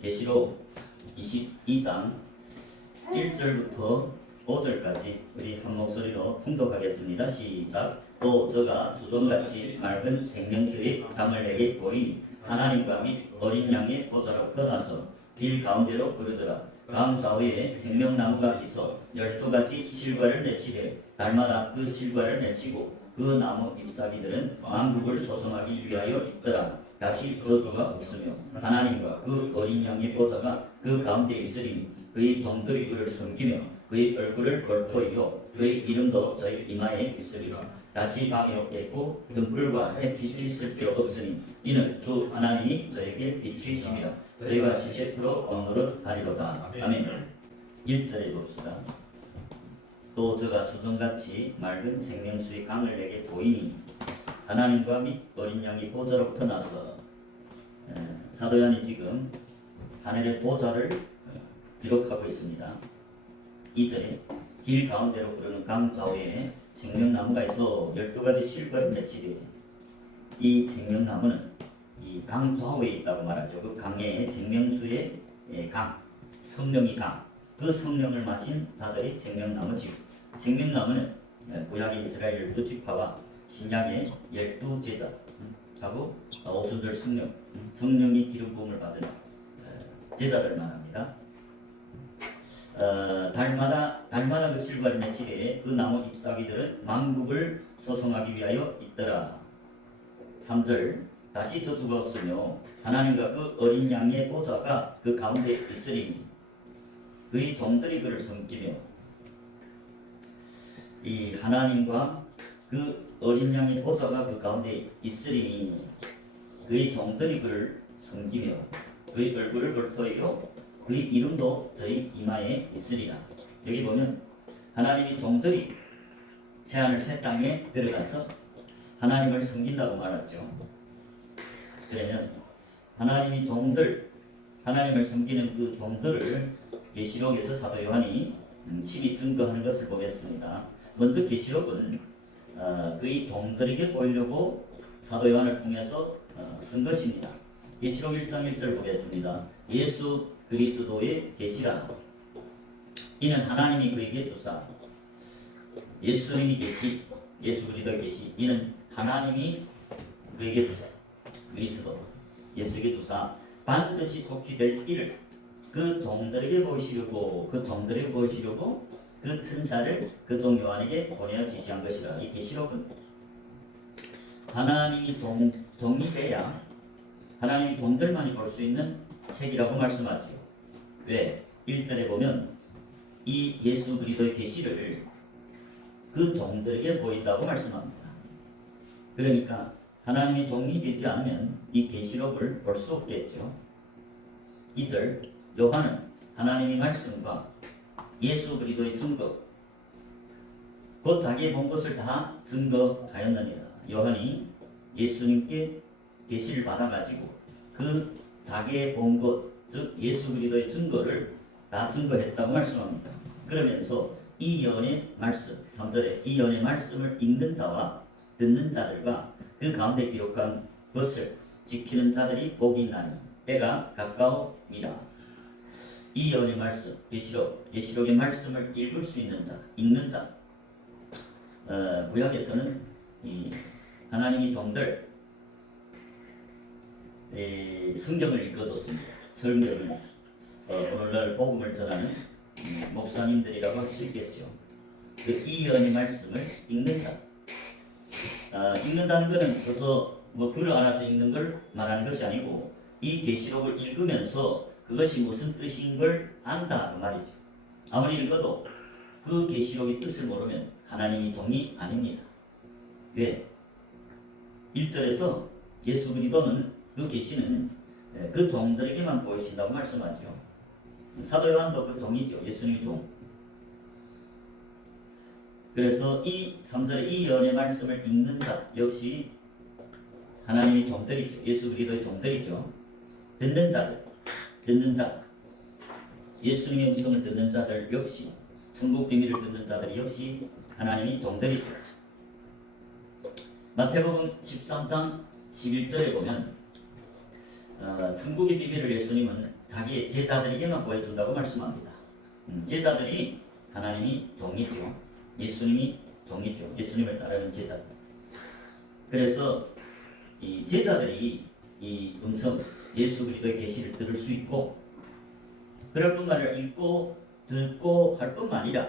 계시록 22장 1절부터 5절까지 우리 한 목소리로 통독하겠습니다. 시작. 또 저가 수종같이 맑은 생명수의 강을 내게 보이니 하나님과 및 어린 양의 보좌로 떠나서 길 가운데로 그르더라. 강 좌우에 생명나무가 있어 12가지 실과를 맺히되 달마다 그 실과를 맺히고 그 나무 잎사귀들은 왕국을 소송하기 위하여 있더라. 다시 저주가 없으며 하나님과 그 어린 양의 보좌가 그 가운데 있으리니 그의 종들이 그를 섬기며 그의 얼굴을 볼터이요 그의 이름도 저희 이마에 있으리라. 다시 밤이 없겠고 등불과 햇빛이 있을 필요 없으니 이는 주 하나님이 저에게 비추심이라. 저희가 시체프로 오늘은 하리로다. 아멘. 1절에 봅시다. 또 저가 수정같이 맑은 생명수의 강을 내게 보이니 하나님과 및 어린 양이 보좌로 떠나서 사도 요한이 지금 하늘의 보좌를 기록하고 있습니다. 2절에 길 가운데로 흐르는 강 좌우에 생명나무가 있어 12가지 실과를 맺히되 이 생명나무는 이 강 좌우에 있다고 말하죠. 그 강의 생명수의 강, 성령이 강, 그 성령을 마신 자들의 생명나무지. 생명나무는 구약의 이스라엘 12지파와 신약의 12제자 하고 오순절 성령, 성령이 기름 부음을 받은 제자를 말합니다. 달마다 그 실과를 맺히되 그 나무 잎사귀들은 만국을 소송하기 위하여 있더라. 3절 다시 저주가 없으며 하나님과 그 어린 양의 보좌가 그 가운데 있으리니 그의 종들이 그를 섬기며 이 하나님과 그 어린 양의 보좌가 그 가운데 있으리니 그의 종들이 그를 섬기며 그의 얼굴을 볼터이요 그의 이름도 저희 이마에 있으리라. 여기 보면 하나님의 종들이 새하늘 새 땅에 들어가서 하나님을 섬긴다고 말하죠. 그러면 하나님의 종들, 하나님을 섬기는 그 종들을 계시록에서 사도 요한이 친히 증거하는 것을 보겠습니다. 먼저 계시록은 그의 종들에게 보이려고 사도 요한을 통해서 쓴 것입니다. 계시록 1장 1절 보겠습니다. 예수 그리스도의 계시라. 이는 하나님이 그에게 주사. 예수님이 계시, 예수 그리스도의 계시. 이는 하나님이 그에게 주사. 그리스도, 예수에게 주사 반드시 속히 될 일을 그 종들에게 보이시려고 그 천사를 그 종 요한에게 보내어 지시한 것이라. 이 계시록은 하나님이 종이 돼야 하나님이 종들만이 볼 수 있는 책이라고 말씀하지요. 왜? 1절에 보면 이 예수 그리스도의 계시를 그 종들에게 보인다고 말씀합니다. 그러니까 하나님이 종이 되지 않으면 이 계시록을 볼 수 없겠죠. 2절 요한은 하나님의 말씀과 예수 그리스도의 증거 곧 자기의 본 것을 다 증거하였느니라. 요한이 예수님께 계시를 받아가지고 그 자기의 본 것, 즉 예수 그리스도의 증거를 다 증거했다고 말씀합니다. 그러면서 이 예언의 말씀, 3절에 이 예언의 말씀을 읽는 자와 듣는 자들과 그 가운데 기록한 것을 지키는 자들이 복이 있나니 때가 가까움이라. 이 예언의 말씀, 계시록의 말씀을 읽을 수 있는 자, 읽는 자. 구약에서는 이 하나님의 종들 성경을 읽어줬습니다. 성경을 오늘날 복음을 전하는 목사님들이라고 할 수 있겠죠. 이 예언의 말씀을 읽는 자. 읽는다는 것은 그저 글을 알아서 읽는 걸 말하는 것이 아니고 이 계시록을 읽으면서 그것이 무슨 뜻인 걸 안다 그 말이죠. 아무리 읽어도 그 계시록의 뜻을 모르면 하나님의 종이 아닙니다. 왜? 1절에서 예수 그리스도는 그 계시는 그 종들에게만 보이신다고 말씀하죠. 사도 요한도 그 종이죠. 예수님의 종. 그래서 이 3절에 이 예언의 말씀을 읽는 자 역시 하나님의 종들이죠. 예수 그리스도의 종들이죠. 듣는 자들, 듣는 자, 예수님의 음성을 듣는 자들 역시 천국 비밀을 듣는 자들 역시 하나님의 종들이죠. 마태복음 13장 11절에 보면 천국의 비밀을 예수님은 자기 제자들에게만 보여준다고 말씀합니다. 제자들이 하나님이 종이죠. 예수님이 종이죠. 예수님을 따르는 제자들. 그래서 이 제자들이 이 음성 예수 그리스도의 계시를 들을 수 있고 그럴 뿐만 아니라 읽고 듣고 할 뿐만 아니라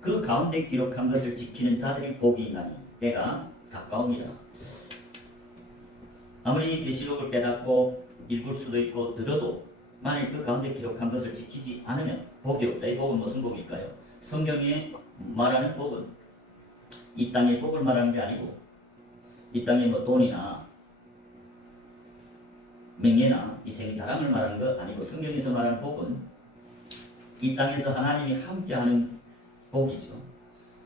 그 가운데 기록한 것을 지키는 자들이 복이 있나니 때가 가까웁니다. 아무리 계시록을 깨닫고 읽을 수도 있고 들어도 만약 그 가운데 기록한 것을 지키지 않으면 복이 없다. 이 복은 무슨 복일까요? 성경에 말하는 복은 이 땅의 복을 말하는 게 아니고 이 땅의 뭐 돈이나 명예나 이생의 자랑을 말하는 것 아니고 성경에서 말하는 복은 이 땅에서 하나님이 함께하는 복이죠.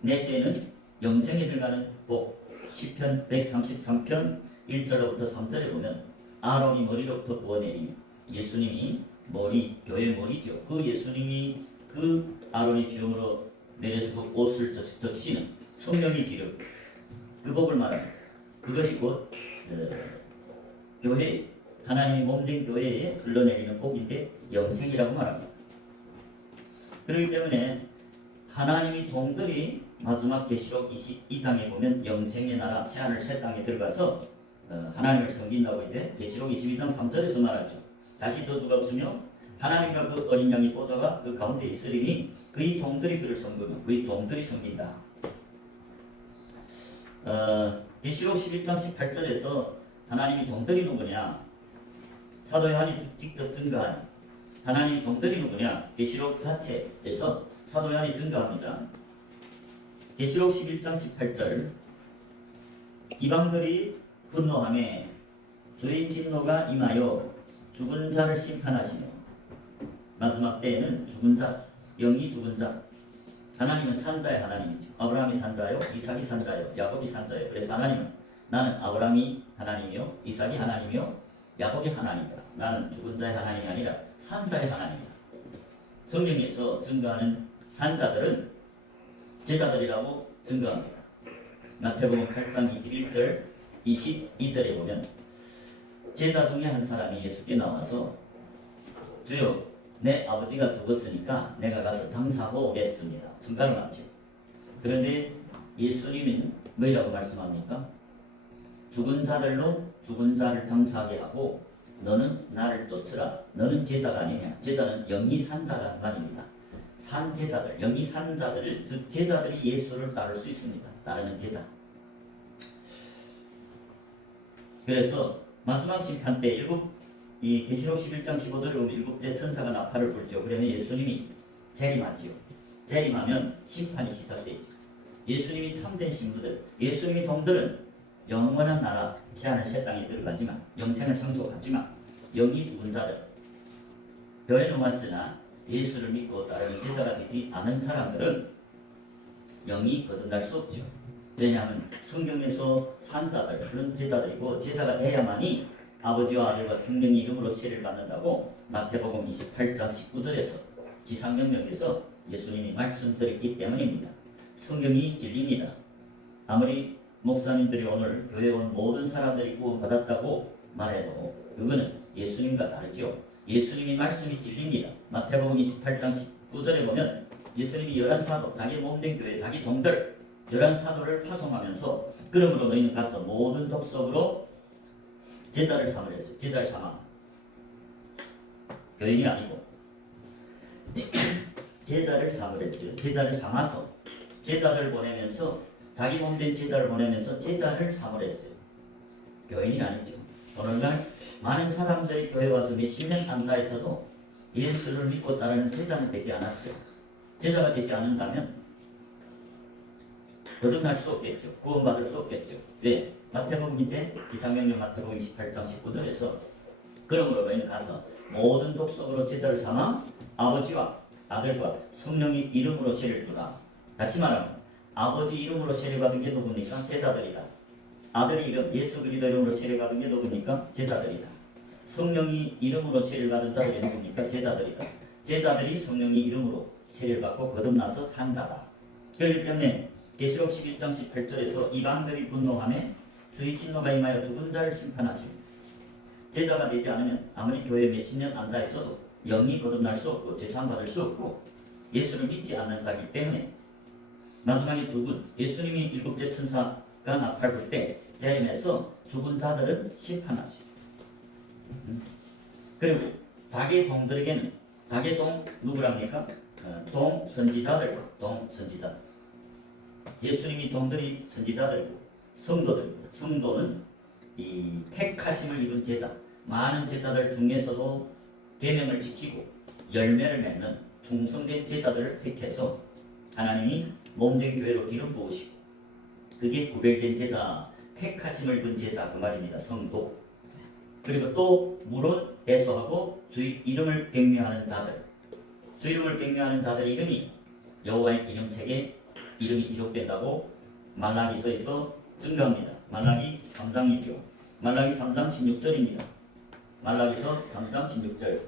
내세에는 영생에 들어가는 복. 시편 133편 1절부터 3절에 보면 아론이 머리로부터 부어내린 예수님이 머리, 교회 머리죠. 그 예수님이 그 아론이 주름으로 내려서 그 옷을 적시는 성령의 기름, 그 복을 말합니다. 그것이 곧 교회, 하나님이 몸된 교회에 흘러내리는 복인데 영생이라고 말합니다. 그렇기 때문에 하나님이 종들이 마지막 계시록 22장에 보면 영생의 나라 새하늘 새 땅에 들어가서 하나님을 섬긴다고 이제 계시록 22장 3절에서 말하죠. 다시 저주가 없으며 하나님과 그 어린 양이 보좌가 그 가운데 있으리니 그의 종들이 그를 섬기며 그의 종들이 섬긴다. 계시록 11장 18절에서 하나님의 종들이 누구냐? 사도 요한이 직접 증거한 하나님의 종들이 누구냐? 계시록 자체에서 사도 요한이 증거합니다. 계시록 11장 18절 이방들이 분노하며 주의 진노가 임하여 죽은 자를 심판하시며 마지막 때에는 죽은 자, 영이 죽은 자 하나님은 산자의 하나님이죠. 아브라함이 산자요, 이삭이 산자요, 야곱이 산자요. 그래서 하나님은 나는 아브라함이 하나님이요, 이삭이 하나님이요, 야곱이 하나님이다. 나는 죽은 자의 하나님이 아니라 산자의 하나님이다. 성경에서 증거하는 산자들은 제자들이라고 증거합니다. 마태복음 8장 21절 22절에 보면 제자 중에 한 사람이 예수께 나와서 주여 내 아버지가 죽었으니까 내가 가서 장사하고 오겠습니다. 증가를 하죠. 그런데 예수님은 뭐라고 말씀합니까? 죽은 자들로 죽은 자를 장사하게 하고 너는 나를 쫓으라. 너는 제자가 아니냐. 제자는 영이 산 자란 말입니다. 산 제자들, 영이 산 자들, 즉 제자들이 예수를 따를 수 있습니다. 따르는 제자. 그래서 마지막 심판 때 이 계시록 11장 15절에 보면 일곱째 천사가 나팔을 불죠. 그러면 예수님이 재림하지요. 재림하면 심판이 시작되죠. 예수님이 참된 신부들, 예수님의 종들은 영원한 나라, 새하늘 새 땅에 들어가지만 영생을 상속하지만 영이 죽은 자들, 교회는 왔으나 예수를 믿고 따르는 제자가 되지 않은 사람들은 영이 거듭날 수 없죠. 왜냐하면 성경에서 산자들, 그런 제자들이고 제자가 돼야만이 아버지와 아들과 성령의 이름으로 세례를 받는다고 마태복음 28장 19절에서 지상명령에서 예수님이 말씀드렸기 때문입니다. 성경이 진리입니다. 아무리 목사님들이 오늘 교회에 온 모든 사람들이 구원받았다고 말해도 그거는 예수님과 다르죠. 예수님이 말씀이 진리입니다. 마태복음 28장 19절에 보면 예수님이 11사도, 자기 몸된 교회, 자기 종들 11사도를 파송하면서 그러므로 너희는 가서 모든 족속으로 제자를 삼으랬어요. 제자를 삼아. 교인이 아니고 제자를 삼으랬어요. 제자를 삼아서 제자들 보내면서 자기 몸된 제자를 보내면서 제자를 삼으랬어요. 교인이 아니죠. 오늘날 많은 사람들이 교회 와서 몇십 년 안사에서도 예수를 믿고 따르는 제자는 되지 않았죠. 제자가 되지 않는다면 거듭날 수 없겠죠. 구원받을 수 없겠죠. 왜? 마태복음 이제 지상명령 마태복음 28장 19절에서 그러므로 너희는 가서 모든 족속으로 제자를 삼아 아버지와 아들과 성령의 이름으로 세례를 주라. 다시 말하면 아버지 이름으로 세례받은 게 누굽니까? 제자들이다. 아들의 이름 예수 그리스도 이름으로 세례받은 게 누굽니까? 제자들이다. 성령의 이름으로 세례를 받은 자들이 누굽니까? 제자들이다. 제자들이 성령의 이름으로 세례를 받고 거듭나서 산 자다. 그렇기 때문에 계시록 11장 18절에서 이방들이 분노하며 주의 진노가 임하여 죽은 자를 심판하시고 제자가 되지 않으면 아무리 교회 몇십 년 앉아 있어도 영이 거듭날 수 없고 재판받을 수 없고 예수를 믿지 않는 자이기 때문에 마지막에 죽은 예수님이 일곱째 천사가 나팔 때 재림해서 죽은 자들은 심판하시죠. 그리고 자기 종들에게는 자기 종 누구랍니까? 종 선지자들과 종 선지자. 예수님이 종들이 선지자들이고 성도들이고 성도는 이 택하심을 입은 제자, 많은 제자들 중에서도 계명을 지키고 열매를 맺는 충성된 제자들을 택해서 하나님이 몸된 교회로 기름 부으시고 그게 구별된 제자, 택하심을 입은 제자 그 말입니다. 성도. 그리고 또 물은 애소하고 주의 이름을 경외하는 자들, 주 이름을 경외하는 자들의 이름이 여호와의 기념책에 이름이 기록된다고 말라기서에서 증거합니다. 말라기 3장이죠. 말라기 3장 16절입니다. 말라기서 3장 16절.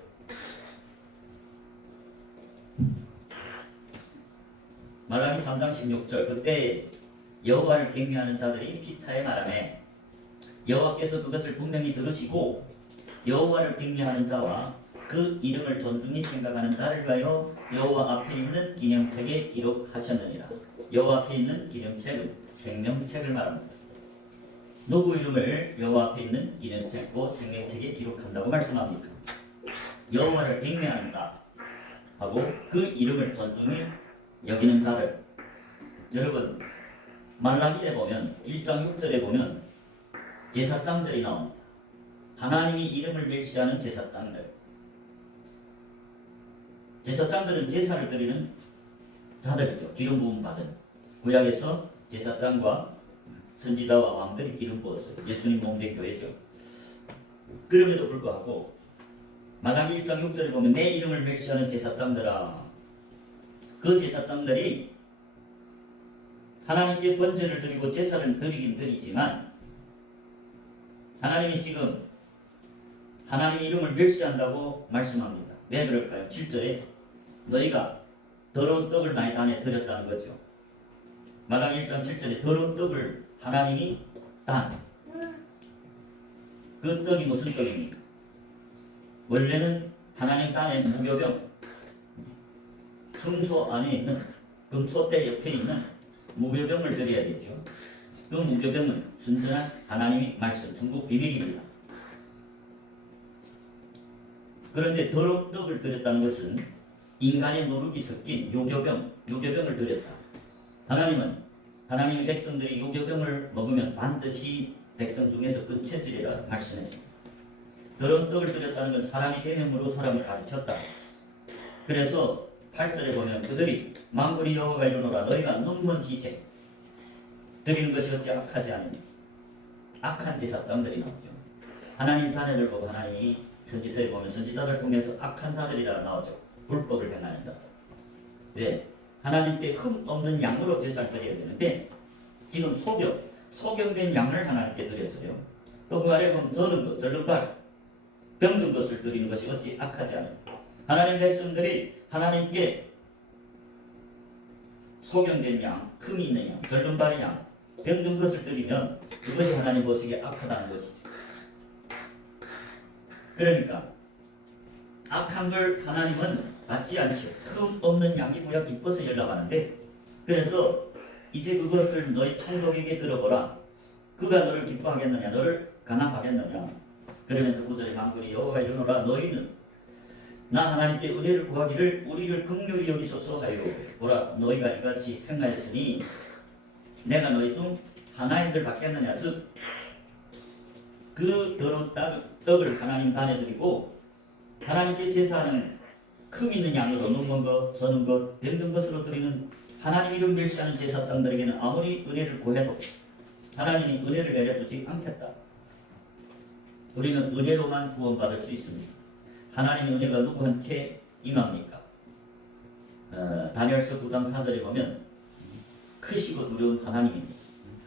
말라기 3장 16절. 그때 여호와를 경외하는 자들이 피차에 말하매 여호와께서 그것을 분명히 들으시고 여호와를 경외하는 자와 그 이름을 존중히 생각하는 자를 위하여 여호와 앞에 있는 기념책에 기록하셨느니라. 여호와 앞에 있는 기념책은 생명책을 말합니다. 누구 이름을 여호와 앞에 있는 기념책 또 생명책에 기록한다고 말씀합니까? 여호와를 경외하는 자하고 그 이름을 존중히 여기는 자들. 여러분 말라기에 보면 1장 6절에 보면 제사장들이 나옵니다. 하나님이 이름을 멸시하는 제사장들. 제사장들은 제사를 드리는 자들이죠. 기름 부음 받은. 구약에서 제사장과 선지자와 왕들이 기름 부었어요. 예수님 몸된 교회죠. 그럼에도 불구하고 말라기 1장 6절에 보면 내 이름을 멸시하는 제사장들아, 그 제사장들이 하나님께 번제를 드리고 제사를 드리긴 드리지만 하나님이 지금 하나님 이름을 멸시한다고 말씀합니다. 왜 그럴까요? 7절에 너희가 더러운 떡을 나의 단에 드렸다는 거죠. 말라기 1장 7절에 더러운 떡을 하나님이 단. 그 떡이 무슨 떡입니까? 원래는 하나님 단의 무교병, 성소 안에 있는 금소대 옆에 있는 무교병을 드려야 되죠. 그 무교병은 순전한 하나님의 말씀, 천국 비밀입니다. 그런데 더러운 떡을 드렸다는 것은 인간의 노력이 섞인 유교병을 드렸다. 하나님은 하나님의 백성들이 유교병을 먹으면 반드시 백성 중에서 끝쳐지리라 말씀했습니다. 더러운 떡을 드렸다는 건 사람이 계명으로 사람을 가르쳤다. 그래서 8절에 보면 그들이 만군의 여호와가 이르노라 너희가 눈먼 희생 드리는 것이 어찌 악하지 않으니. 악한 제사장들이 나오죠. 하나님 자녀를 보고 하나님이 선지서에 보면 선지자를 통해서 악한 자들이라 나오죠. 불법을 행하는 자들. 왜? 하나님께 흠 없는 양으로 제사를 드려야 되는데 지금 소경된 양을 하나님께 드렸어요. 또 그 아래 보면 절름발 병든 것을 드리는 것이 어찌 악하지 않아요. 하나님 백성들이 하나님께 소경된 양, 흠이 있는 양, 절름발의 양, 병든 것을 드리면 그것이 하나님 보시기에 악하다는 것이죠. 그러니까 악한 걸 하나님은 받지 않죠. 흠 없는 양이 구약 기뻐서 연락하는데 그래서 이제 그것을 너희 총독에게 들어보라. 그가 너를 기뻐하겠느냐 너를 간합하겠느냐. 그러면서 9절에 만군의 여호와가 이르노라 너희는 나 하나님께 은혜를 구하기를 우리를 긍휼히 여기소서 하여 보라 너희가 이같이 행하였으니 내가 너희 중 하나인들 받겠느냐. 즉 그 더러운 떡을 하나님 단에 드리고 하나님께 제사하는 흠 있는 양으로 눈먼 것, 저는 것, 병든 것으로 드리는 하나님 이름 멸시하는 제사장들에게는 아무리 은혜를 구해도 하나님이 은혜를 내려주지 않겠다. 우리는 은혜로만 구원받을 수 있습니다. 하나님의 은혜가 누구한테 임합니까? 다니엘서 9장 4절에 보면 크시고 두려운 하나님입니다.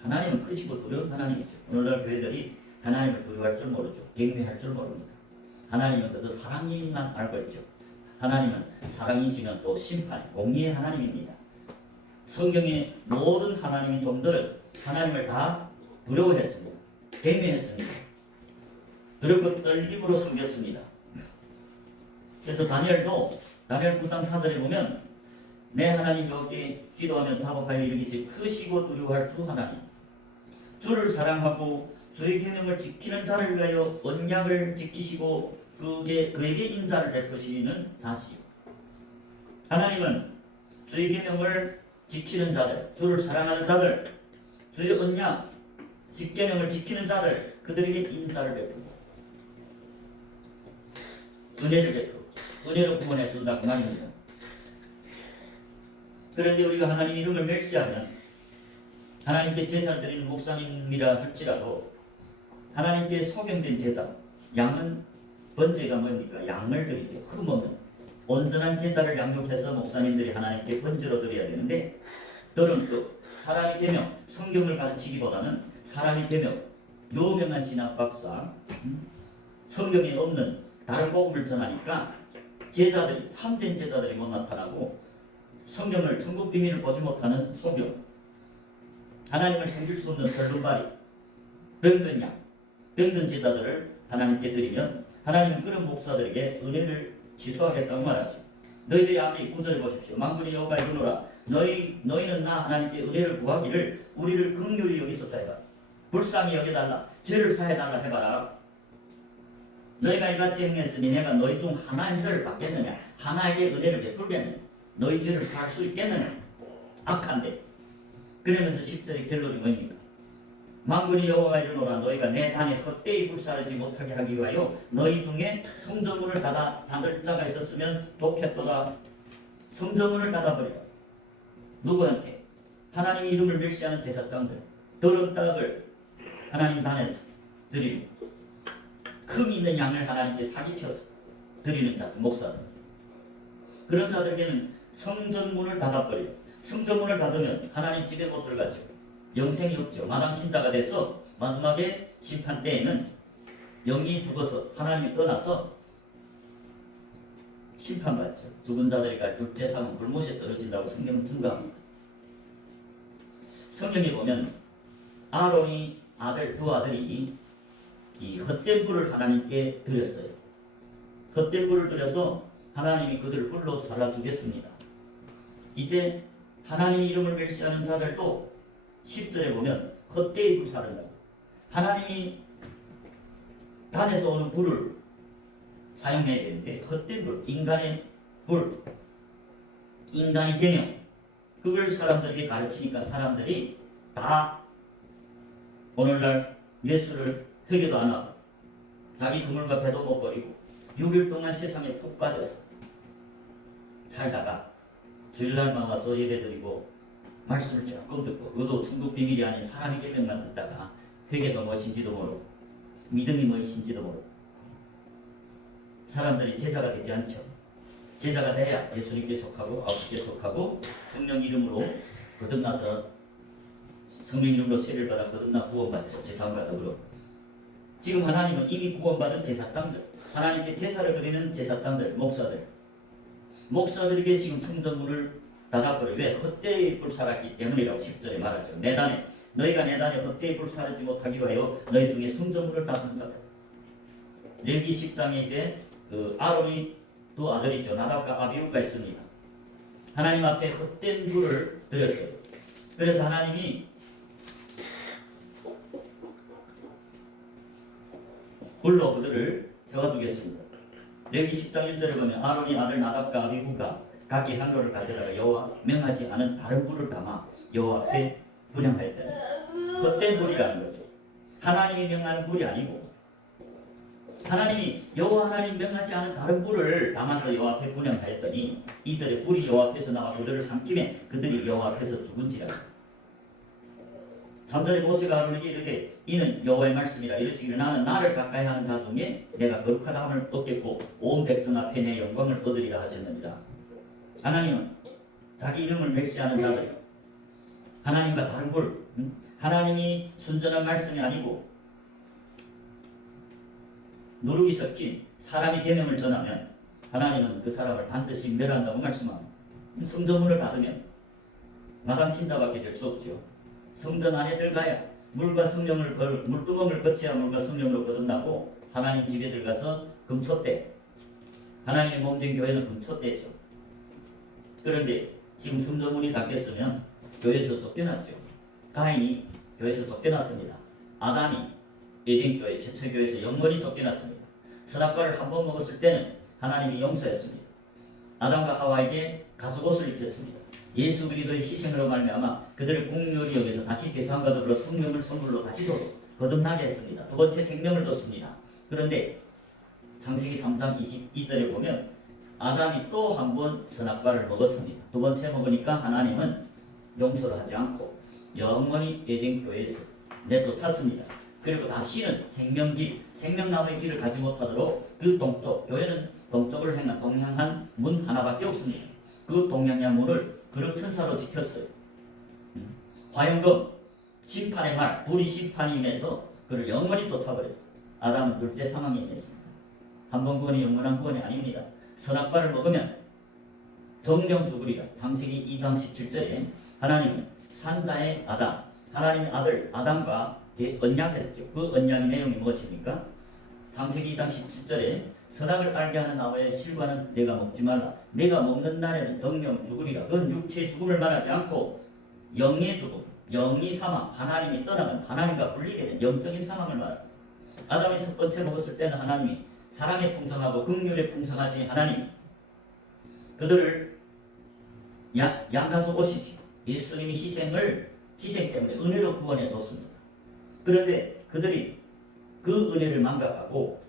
하나님은 크시고 두려운 하나님이죠. 오늘날 교회들이 하나님을 두려워할 줄 모르죠. 경외할 줄 모릅니다. 하나님은 그저 사랑이만 알고 있죠. 하나님은 사랑이시면 또 심판, 공의의 하나님입니다. 성경의 모든 하나님의 종들은 하나님을 다 두려워했습니다. 경외했습니다. 그리고 떨림으로 섬겼습니다. 그래서 다니엘도 다니엘 9장 4절에 보면 내 하나님 여호와께 기도하며 자복하여 이르기를 크시고 두려워할 주 하나님 주를 사랑하고 주의 계명을 지키는 자를 위하여 언약을 지키시고 그에게 인자를 베푸시는 자시요. 하나님은 주의 계명을 지키는 자들, 주를 사랑하는 자들, 주의 언약, 계명을 지키는 자들, 그들에게 인자를 베푸고 은혜를 베푸고 은혜로 구원해 준다 그 말입니다. 그런데 우리가 하나님 이름을 멸시하면 하나님께 제사를 드리는 목사님이라 할지라도 하나님께 소경된 제사, 양은 번제가 뭡니까? 양을 드리죠. 흠없는 온전한 제사를 양육해서 목사님들이 하나님께 번제로 드려야 되는데 들은 또 사람의 계명, 성경을 가르치기보다는 사람의 계명, 유명한 신학 박사, 성경에 없는 다른 복음을 전하니까 제자들이 참된 제자들이 못 나타나고 성경을 천국 비밀을 보지 못하는 소경, 하나님을 섬길 수 없는 설lum발이, 병든 양, 병든 제자들을 하나님께 드리면 하나님은 그런 목사들에게 은혜를 취소하겠다고 말하죠. 너희들이 아무리 9절에 보십시오. 만군의 여호와 이르노라 너희는 나 하나님께 은혜를 구하기를 우리를 긍휼히 여기소서 해라. 불쌍히 여겨달라. 죄를 사해달라 해봐라. 너희가 이같이 행했으니 내가 너희 중 하나님을 받겠느냐? 하나에게 은혜를 베풀겠느냐? 너희 죄를 살 수 있겠느냐? 악한데. 그러면서 10절의 결론이 뭡니까? 만군의 여호와가 이르노라 너희가 내 단에 헛되이 불사르지 못하게 하기 위하여 너희 중에 성전문을 닫을 자가 있었으면 좋겠도다. 성전문을 닫아버리라. 누구한테? 하나님 이름을 멸시하는 제사장들, 더러운 떡을 하나님 단에서 드리고 흠 있는 양을 하나님께 사기쳐서 드리는 자, 목사들, 그런 자들에게는 성전문을 닫아버려. 성전문을 닫으면 하나님 집에 못 들어가죠. 영생이 없죠. 마당 신자가 돼서 마지막에 심판 때에는 영이 죽어서 하나님이 떠나서 심판받죠. 죽은 자들이 갈 불제사는 불못에 떨어진다고 성경은 증거합니다. 성경에 보면 아론이 두 아들이 이 헛된 불을 하나님께 드렸어요. 헛된 불을 드려서 하나님이 그들을 불로 살라 주겠습니다. 이제 하나님 이름을 멸시하는 자들도 10절에 보면 헛되이 불사른다. 하나님이 단에서 오는 불을 사용해야 되는데 헛된 불, 인간의 불, 인간의 계명, 그걸 사람들에게 가르치니까 사람들이 다 오늘날 예수를 회개도 안 하고 자기 그물과 배도 못 버리고 6일 동안 세상에 푹 빠져서 살다가 주일날만 와서 예배드리고 말씀을 조금 듣고 그것도 천국 비밀이 아닌 사람의 계명만 듣다가 회개가 무엇인지도 모르고 믿음이 무엇인지도 모르고 사람들이 제자가 되지 않죠. 제자가 돼야 예수님께 속하고 아버지께 속하고 성령 이름으로 거듭나서 성령 이름으로 세례를 받아 거듭나 구원받아서 제사함과 더불어 지금 하나님은 이미 구원받은 제사장들, 하나님께 제사를 드리는 제사장들, 목사들에게 지금 성전문을 닫아버려. 왜? 헛되이 불살았기 때문이라고 10절에 말하죠. 너희가 내 단에 헛되이 불사르지 못하기 위하여 너희 중에 성전문을 닫은 자들. 레위 10장에 이제 아론이 두 아들이죠. 나답과 아비후가 있습니다. 하나님 앞에 헛된 불을 드렸어요. 그래서 하나님이 불로 그들을 태워주겠습니다. 레위 10장 1절에 보면 아론이 아들 나답과 아비후가 각기 한 돌을 가져다가 여호와 명하지 않은 다른 불을 담아 여호와 앞에 분향하였다. 헛된 불이라는 거죠. 하나님이 명하는 불이 아니고 하나님이 여호와 하나님 명하지 않은 다른 불을 담아서 여호와 앞에 분향하였더니 2절에 불이 여호와 앞에서 나와 그들을 삼키매 그들이 여호와 앞에서 죽은지라. 3절에 모세가 아론에게 이르되 이는 여호와의 말씀이라 이르시기를 나는 나를 가까이 하는 자 중에 내가 거룩하다함을 얻겠고 온 백성 앞에 내 영광을 얻으리라 하셨느니라. 하나님은 자기 이름을 멸시하는 자들, 하나님과 다른 불, 하나님이 순전한 말씀이 아니고 누룩이 섞인 사람의 계명을 전하면 하나님은 그 사람을 반드시 멸한다고 말씀합니다. 성전문을 닫으면 마당 신자밖에 될 수 없죠. 성전 안에 들어가야 물뚜껑을 거쳐야 물과 성령으로 거듭나고 하나님 집에 들어가서 금초대, 하나님의 몸된 교회는 금초대죠. 그런데 지금 성전문이 닫혔으면 교회에서 쫓겨났죠. 가인이 교회에서 쫓겨났습니다. 아담이 에덴교회 최초교회에서 영원히 쫓겨났습니다. 선악과를 한 번 먹었을 때는 하나님이 용서했습니다. 아담과 하와에게 가죽옷을 입혔습니다. 예수 그리스도의 희생으로 말미암아 그들을 긍휼히 여겨서 다시 제사함과 더불어 성령을 선물로 다시 줘서 거듭나게 했습니다. 두 번째 생명을 줬습니다. 그런데 창세기 3장 22절에 보면 아담이 또 한 번 선악과를 먹었습니다. 두 번째 먹으니까 하나님은 용서를 하지 않고 영원히 에덴 교회에서 내쫓았습니다. 그리고 다시는 생명길, 생명나무의 길을 가지 못하도록 그 동쪽, 교회는 동쪽을 동향한 문 하나밖에 없습니다. 그 동양양 문을 그릇 천사로 지켰어요. 화영금, 심판의 말, 불이 심판이 임해서 그를 영원히 쫓아버렸어요. 아담은 둘째 사망에 임했습니다. 한 번 구원이 영원한 구원이 아닙니다. 선악과를 먹으면 정령 죽으리라. 창세기 2장 17절에 하나님은 산자의 아담, 하나님의 아들 아담과 언약했죠. 그 언약의 내용이 무엇입니까? 창세기 2장 17절에 선악을 알게 하는 나무의 실과는 내가 먹지 말라. 내가 먹는 날에는 정령 죽으리라. 그건 육체의 죽음을 말하지 않고 영의 죽음, 영이 사망, 하나님이 떠나면 하나님과 분리게 된 영적인 사망을 말합니다. 아담이 첫 번째 먹었을 때는 하나님이 사랑에 풍성하고 긍휼에 풍성하신 하나님, 그들을 양가져 오시지. 예수님이 희생 때문에 은혜로 구원해 줬습니다. 그런데 그들이 그 은혜를 망각하고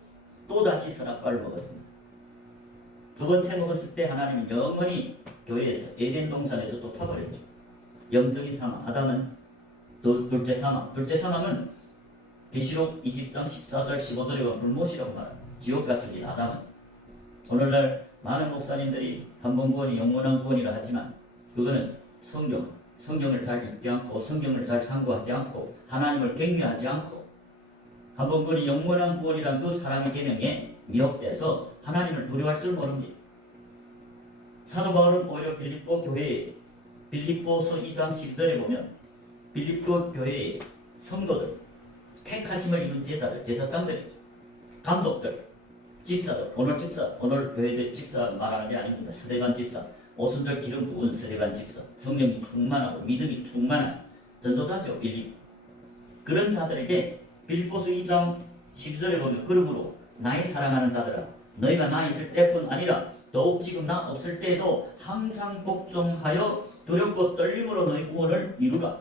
또다시 선악과를 먹었습니다. 두 번째 먹었을 때 하나님은 영원히 교회에서 에덴 동산에서 쫓아버렸죠. 영적인 사망, 아담은 둘째 사망. 둘째 사망은 계시록 20장 14절 15절에 보면 불못이라고 말합니다. 지옥 같습니다. 아담은. 오늘날 많은 목사님들이 한 번 구원이 영원한 구원이라 하지만 그거는 성경을 잘 읽지 않고 성경을 잘 상고하지 않고 하나님을 경외하지 않고 한 번 구원이 영원한 구원이란 그 사랑의 계명에 미혹돼서 하나님을 두려워할 줄 모릅니다. 사도 바울은 오히려 빌립보서 2장 10절에 보면 빌립보 교회의 성도들, 택하심을 입은 제자들, 제사장들, 감독들, 집사들, 오늘 교회들 집사 말하는 게 아닙니다. 스데반 집사, 오순절 기름 부은 스데반 집사, 성령이 충만하고 믿음이 충만한 전도자죠. 그런 자들에게 빌립보서 2장 10절에 보면 그러므로 나의 사랑하는 자들아 너희가 나 있을 때뿐 아니라 더욱 지금 나 없을 때에도 항상 복종하여 두렵고 떨림으로 너희 구원을 이루라.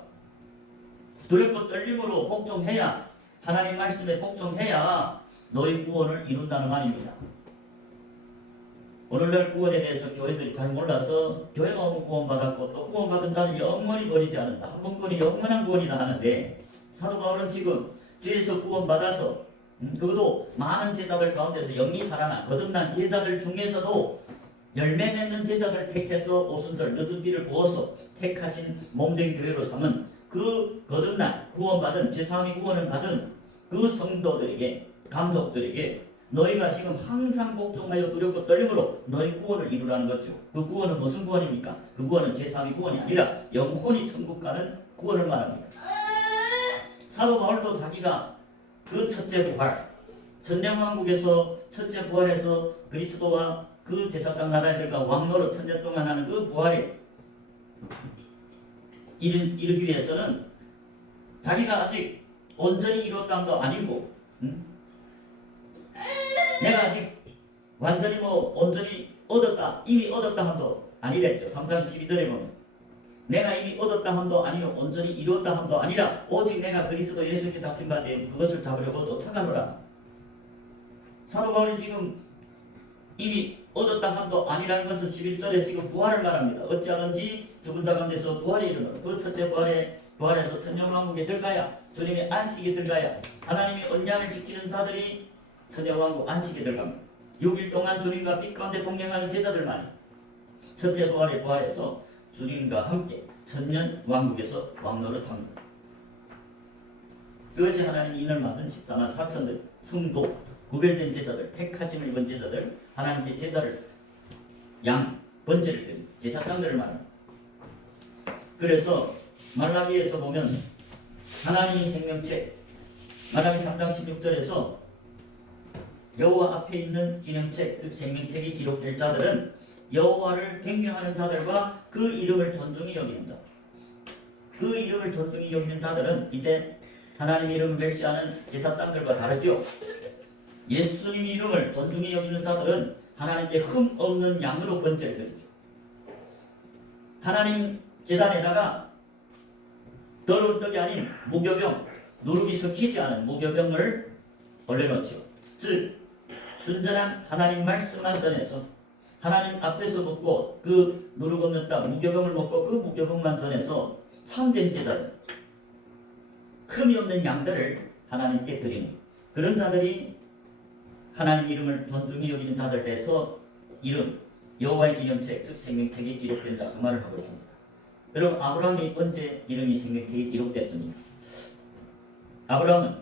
두렵고 떨림으로 복종해야, 하나님 말씀에 복종해야 너희 구원을 이룬다는 말입니다. 오늘날 구원에 대해서 교회들이 잘 몰라서 교회가 오면 구원받았고 또 구원받은 자는 영원히 버리지 않는다. 한 번 구원이 영원한 구원이다 하는데 사도 바울은 지금 죄에서 구원받아서 그것도 많은 제자들 가운데서 영이 살아나 거듭난 제자들 중에서도 열매 맺는 제자들 택해서 오순절 늦은 비를 부어서 택하신 몸된 교회로 삼은 그 거듭난 구원받은 제3위 구원을 받은 그 성도들에게, 감독들에게 너희가 지금 항상 복종하여 두렵고 떨림으로 너희 구원을 이루라는 거죠. 그 구원은 무슨 구원입니까? 그 구원은 제3위 구원이 아니라 영혼이 천국 가는 구원을 말합니다. 사도 바울도 자기가 그 첫째 부활, 천년왕국에서 첫째 부활에서 그리스도와 그 제사장 나라들과 왕노릇 천년 동안 하는 그 부활에 이르기 위해서는 자기가 아직 온전히 이뤘다도 아니고 내가 아직 완전히 온전히 얻었다, 이미 얻었다 함도 아니랬죠. 3장 12절에 보면 내가 이미 얻었다 함도 아니요 온전히 이루었다 함도 아니라 오직 내가 그리스도 예수께 잡힌 바 되어 그것을 잡으려고 쫓아가노라. 사도 바울이 지금 이미 얻었다 함도 아니라는 것은 11절에 지금 부활을 말합니다. 어찌하든지 죽은 자 가운데서 부활이 이르노라. 그 첫째 부활에서 천년왕국에 들어가야, 주님의 안식에 들어가야, 하나님의 언약을 지키는 자들이 천년왕국 안식에 들어갑니다. 6일 동안 주님과 빛 가운데 동행하는 제자들만이 첫째 부활에서 주님과 함께 천년왕국에서 왕노릇합니다. 그것이 하나님이 인을 맡은 14만 4천들 성도, 구별된 제자들, 택하심을 입은 제자들, 하나님께 제자를 번제를 드린 제사장들을 말합니다. 그래서 말라기에서 보면 하나님이 생명체, 말라기 3장 16절에서 여호와 앞에 있는 기념책 즉 생명책이 기록될 자들은 여호와를 경외하는 자들과 그 이름을 존중히 여기는 자. 그 이름을 존중히 여기는 자들은 이제 하나님 이름을 멸시하는 제사장들과 다르죠. 예수님 이름을 존중히 여기는 자들은 하나님께 흠 없는 양으로 번제를 드리죠. 하나님 제단에다가 더러운 떡이 아닌 무교병, 누룩이 섞이지 않은 무교병을 올려놓죠. 즉 순전한 하나님 말씀만 전해서 하나님 앞에서 먹고 그 누룩 없는 떡 무교병을 먹고 그 무교병만 전해서 참된 제자들, 흠이 없는 양들을 하나님께 드리는 그런 자들이 하나님 이름을 존중히 여기는 자들 돼서 이름 여호와의 기념책 즉 생명책이 기록된다 그 말을 하고 있습니다. 여러분 아브라함이 언제 이름이 생명책에 기록됐습니까? 아브라함은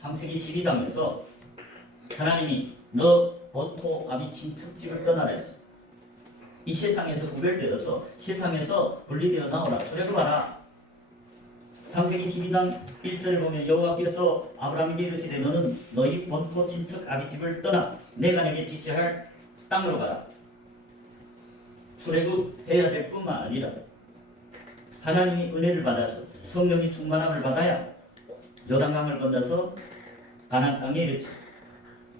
창세기 12장에서 하나님이 너 본토 아비 친척집을 떠나라 했습니다. 이 세상에서 구별되어서 세상에서 분리되어 나오라 출애굽하라. 창세기 12장 1절에 보면 여호와께서 아브라함에게 이르시되 너는 너희 본토 친척 아비 집을 떠나 내가 내게 지시할 땅으로 가라. 출애굽해야 될 뿐만 아니라 하나님이 은혜를 받아서 성령이 충만함을 받아야 요단강을 건너서 가나안 땅에 이르지.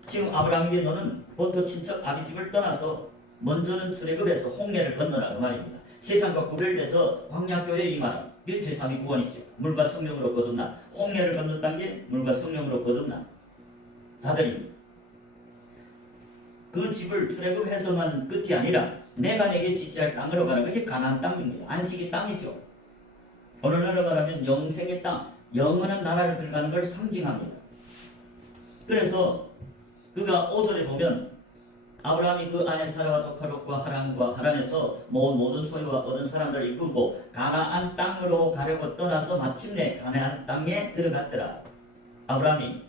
지금 아브라함에게 너는 본토 친척 아비 집을 떠나서 먼저는 출애굽해서 홍해를 건너라 그 말입니다. 세상과 구별돼서 광야교회에 임하라. 이게 제3위 구원이죠. 물과 성령으로 거듭나 홍해를 건넜다는 게 물과 성령으로 거듭나 자들입니다. 그 집을 출애굽해서만 끝이 아니라 내가 내게 지시할 땅으로 가라. 그게 가나안 땅입니다. 안식의 땅이죠. 오늘날로 말하면 영생의 땅, 영원한 나라를 들어가는 걸 상징합니다. 그래서 그가 5절에 보면 아브라함이 그 아내 사라와 조카 롯과 하란에서 모든 소유와 얻은 사람들을 이끌고 가나안 땅으로 가려고 떠나서 마침내 가나안 땅에 들어갔더라. 아브라함이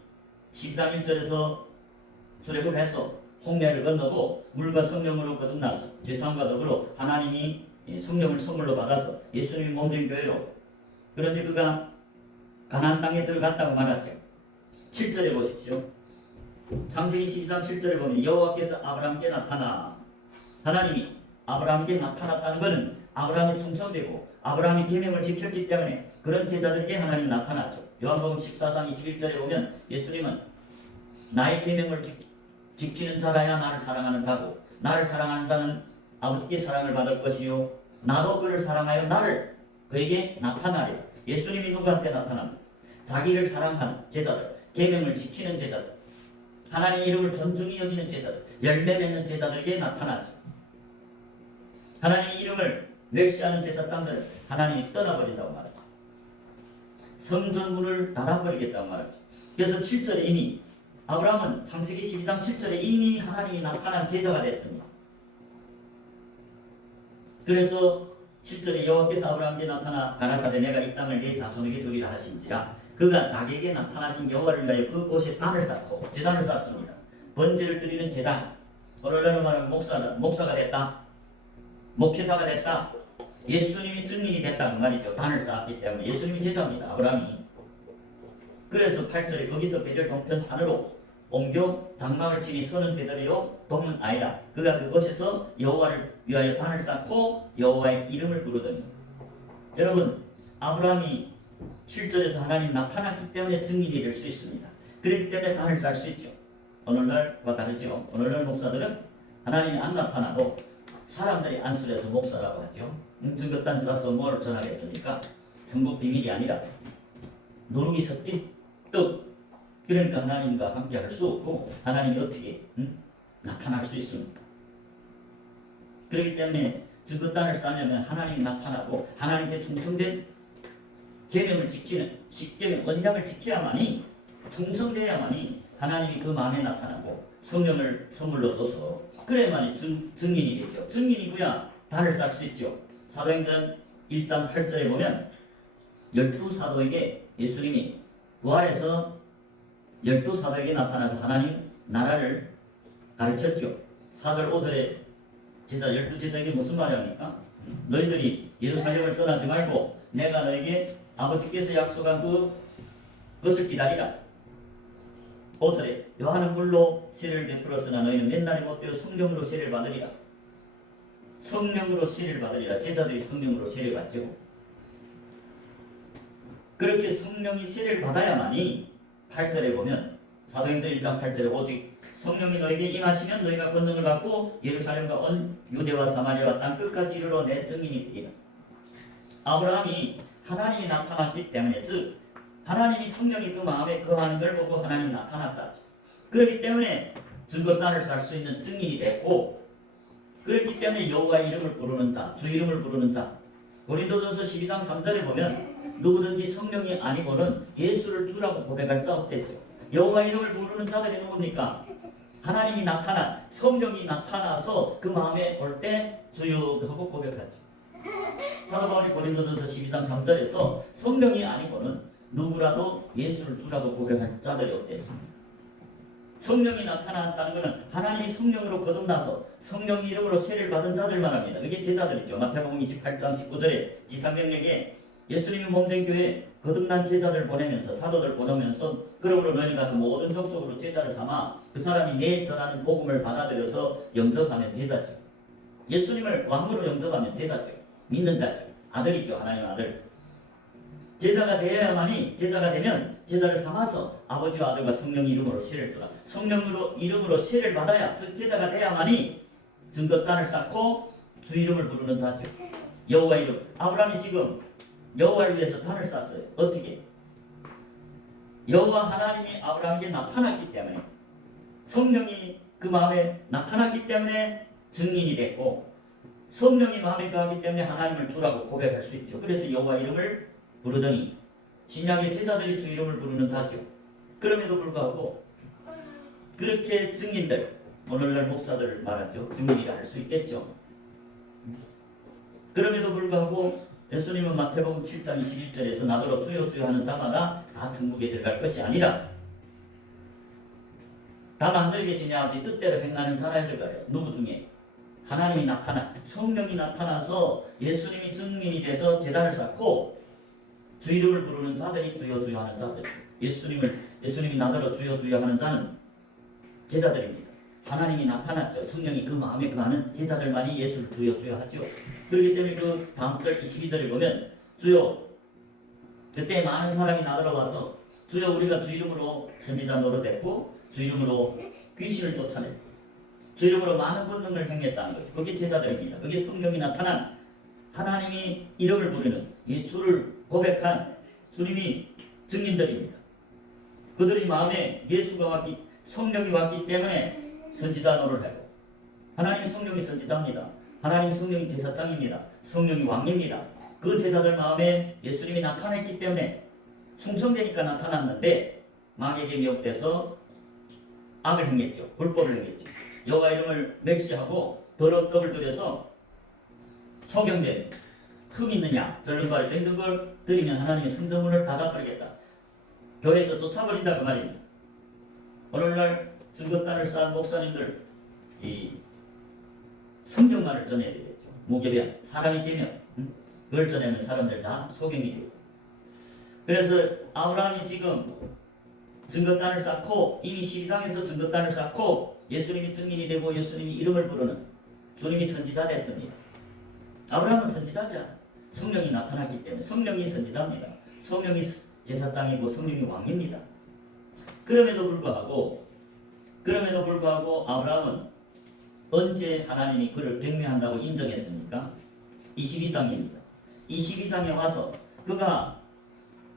13장 1절에서 출애굽해서 홍해를 건너고 물과 성령으로 거듭나서 죄사함과 더불어 하나님이 성령을 선물로 받아서 예수님이 몸된 교회로 그런데 그가 가나안 땅에 들어갔다고 말하죠. 7절에 보십시오. 창세기 12장 7절에 보면 여호와께서 아브라함에게 나타나 하나님이 아브라함에게 나타났다는 것은 아브라함이 충성되고 아브라함이 계명을 지켰기 때문에 그런 제자들에게 하나님이 나타났죠. 요한복음 14장 21절에 보면 예수님은 나의 계명을 지키는 자라야 나를 사랑하는 자고 나를 사랑하는 자는 아버지께 사랑을 받을 것이요 나도 그를 사랑하여 나를 그에게 나타나려. 예수님이 누구한테 나타납니까? 자기를 사랑하는 제자들, 계명을 지키는 제자들, 하나님 이름을 존중히 여기는 제자들, 열매 맺는 제자들에게 나타나죠. 하나님 이름을 멸시하는 제사장들은 하나님이 떠나버린다고 말하죠. 성전문을 닫아버리겠다고 말하죠. 그래서 7절에 이미 아브라함은 창세기 12장 7절에 이미 하나님이 나타난 제자가 됐습니다. 그래서 7절에 여호와께서 아브라함에게 나타나 가라사대 내가 이 땅을 네 자손에게 주리라 하신지라 그가 자기에게 나타나신 여호와를 위하여 그곳에 단을 쌓고 제단을 쌓습니다. 번제를 드리는 제단. 오늘날로 말하면 목사가 됐다. 목회자가 됐다. 예수님이 증인이 됐다 그 말이죠. 단을 쌓았기 때문에 예수님이 제자입니다. 아브라함이. 그래서 8절에 거기서 베델 동편 산으로 옮겨 장막을 치니 서는 베델이요 동은 아니라 그가 그곳에서 여호와를 위하여 단을 쌓고 여호와의 이름을 부르더니. 여러분 아브라함이 7절에서 하나님 나타났기 때문에 증인이 될 수 있습니다. 그렇기 때문에 단을 쌓을 수 있죠. 오늘날과 다르죠. 오늘날 목사들은 하나님이 안 나타나고 사람들이 안수해서 목사라고 하죠. 증거단 쌓아서 뭘 전하겠습니까? 천국 비밀이 아니라 누룩이 섞인 떡. 그러니까 하나님과 함께 할 수 없고 하나님이 어떻게 나타날 수 있습니까? 그렇기 때문에 증거단을 쌓으려면 하나님이 나타나고 하나님께 충성된 계명을 지키는 십계명 언약을 지켜야만이 충성돼야만이 하나님이 그 마음에 나타나고 성령을 선물로 줘서 그래야만이 증인이 되죠. 증인이고야 단을 쌓을 수 있죠. 사도행전 1장 8절에 보면 12사도에게 예수님이 부활해서 12사도에게 나타나서 하나님 나라를 가르쳤죠. 4절 5절에 제자 12제자에게 무슨 말을 합니까? 너희들이 예루살렘을 떠나지 말고 내가 너에게 아버지께서 약속한 그것을 기다리라. 5절에 요한은 물로 세례를 베풀었으나 너희는 맨날이 못되어 성령으로 세례를 받으리라. 성령으로 세례를 받으리라. 제자들이 성령으로 세례를 받죠. 그렇게 성령이 세례를 받아야만이 8절에 보면 사도행전 1장 8절에 오직 성령이 너에게 임하시면 너희가 권능을 받고 예루살렘과 온 유대와 사마리아와 땅 끝까지 이르러 내 증인이 되리라. 아브라함이 하나님이 나타났기 때문에, 즉 하나님이 성령이 그 마음에 거하는 걸 보고 하나님이 나타났다. 그렇기 때문에 증거단을 쌓을 수 있는 증인이 됐고, 그렇기 때문에 여호와의 이름을 부르는 자, 주 이름을 부르는 자. 고린도전서 12장 3절에 보면 누구든지 성령이 아니고는 예수를 주라고 고백할 자 없댔죠. 여호와 이름을 부르는 자들이 누굽니까? 하나님이 나타나, 성령이 나타나서 그 마음에 올 때 주여 하고 고백하죠. 사도 바울이 고린도전서 12장 3절에서 성령이 아니고는 누구라도 예수를 주라고 고백할 자들이 없댔습니다. 성령이 나타났다는 것은 하나님이 성령으로 거듭나서 성령 이름으로 세례를 받은 자들만 합니다. 그게 제자들이죠. 마태복음 28장 19절에 지상명령에 예수님이 몸된 교회에 거듭난 제자들 보내면서, 사도들 보내면서, 그러므로 너희 가서 모든 족속으로 제자를 삼아 그 사람이 내 전하는 복음을 받아들여서 영접하면 제자죠. 예수님을 왕으로 영접하면 제자죠. 믿는 자죠. 아들이죠. 하나님의 아들. 제자가 되어야만이, 제자가 되면 제자를 삼아서 아버지와 아들과 성령 이름으로 세례를 주라. 성령으로 이름으로 세례를 받아야, 즉 제자가 되어야만이 증거단을 쌓고 주 이름을 부르는 자죠. 여호와 이름. 아브라함이 지금 여호와를 위해서 단을 쌓았어요. 어떻게? 여호와 하나님이 아브라함에게 나타났기 때문에, 성령이 그 마음에 나타났기 때문에 증인이 됐고, 성령이 마음에 거하기 때문에 하나님을 주라고 고백할 수 있죠. 그래서 여호와 이름을 부르더니 신약의 제자들이 주 이름을 부르는 자죠. 그럼에도 불구하고 그렇게 증인들, 오늘날 목사들 말하죠. 증인이라 할 수 있겠죠. 그럼에도 불구하고 예수님은 마태복음 7장 21절에서 나더러 주여 주여 하는 자마다 다 천국에 들어갈 것이 아니라 다만 하늘에 계신 아버지 뜻대로 행하는 자라야 들어가요. 누구 중에? 하나님이 나타나, 성령이 나타나서 예수님이 증인이 돼서 제단을 쌓고 주 이름을 부르는 자들이 주여 주여 하는 자들. 예수님이 나더러 주여 주여 하는 자는 제자들입니다. 하나님이 나타났죠. 성령이 그 마음에 거하는 제자들만이 예수를 주여 주여 하죠. 그렇기 때문에 그 다음 절 22절에 보면 주여, 그때 많은 사람이 나더러 와서 주여 우리가 주 이름으로 선지자 노릇했고 주 이름으로 귀신을 쫓아냈고 주 이름으로 많은 권능을 행했다는 거죠. 그게 제자들입니다. 그게 성령이 나타난, 하나님이 이름을 부르는, 이 주를 고백한 주님이 증인들입니다. 그들이 마음에 예수가 왔기, 성령이 왔기 때문에 선지자 노릇을 하고, 하나님 성령이 선지자입니다. 하나님 성령이 제사장입니다. 성령이 왕입니다. 그 제자들 마음에 예수님이 나타났기 때문에 충성되니까 나타났는데 마귀에게 미혹돼서 악을 행했죠. 불법을 행했죠. 여호와 이름을 멸시하고 더러운 떡을 들여서 소경된 흠 있느냐 절름발을 땡든 걸 드리면 하나님의 성전문을 닫아버리겠다. 교회에서 쫓아버린다 그 말입니다. 오늘날 증거단을 쌓은 목사님들 이 성경만을 전해야 되겠죠. 무교병 사람이 되면 그걸 전하면 사람들 다 소경이 되고, 그래서 아브라함이 지금 증거단을 쌓고 이미 12장에서 증거단을 쌓고 예수님이 증인이 되고 예수님이 이름을 부르는 주님이 선지자 됐습니다. 아브라함은 선지자자. 성령이 나타났기 때문에 성령이 선지자입니다. 성령이 제사장이고 성령이 왕입니다. 그럼에도 불구하고 아브라함은 언제 하나님이 그를 경배한다고 인정했습니까? 22장입니다. 22장에 와서 그가